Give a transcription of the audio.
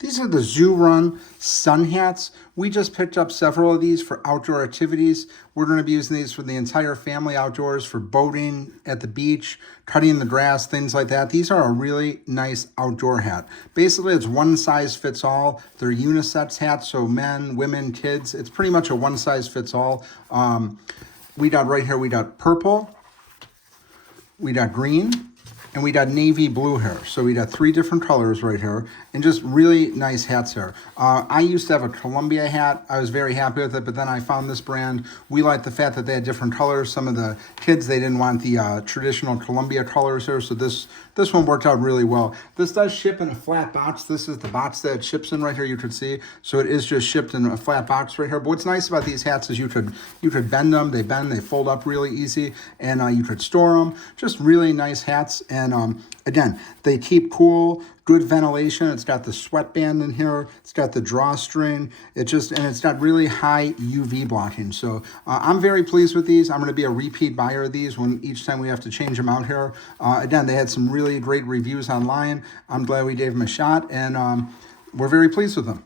These are the ZOORON sun hats. We just picked up several of these for outdoor activities. We're going to be using these for the entire family outdoors, for boating, at the beach, cutting the grass, things like that. These are a really nice outdoor hat. Basically, it's one size fits all. They're unisex hats, so men, women, kids. It's pretty much a one size fits all. We got right here, we got purple, we got green, and we got navy blue here. So we got 3 different colors right here, and just really nice hats here. I used to have a Columbia hat. I was very happy with it, but then I found this brand. We liked the fact that they had different colors. Some of the kids, they didn't want the traditional Columbia colors here, so this one worked out really well. This does ship in a flat box. This is the box that it ships in right here, you could see. So it is just shipped in a flat box right here. But what's nice about these hats is you could bend them. They bend, they fold up really easy, and you could store them. Just really nice hats. And again, they keep cool, good ventilation. It's got the sweatband in here. It's got the drawstring. And it's got really high UV blocking. So I'm very pleased with these. I'm going to be a repeat buyer of these each time we have to change them out here. Again, they had some really great reviews online. I'm glad we gave them a shot, and we're very pleased with them.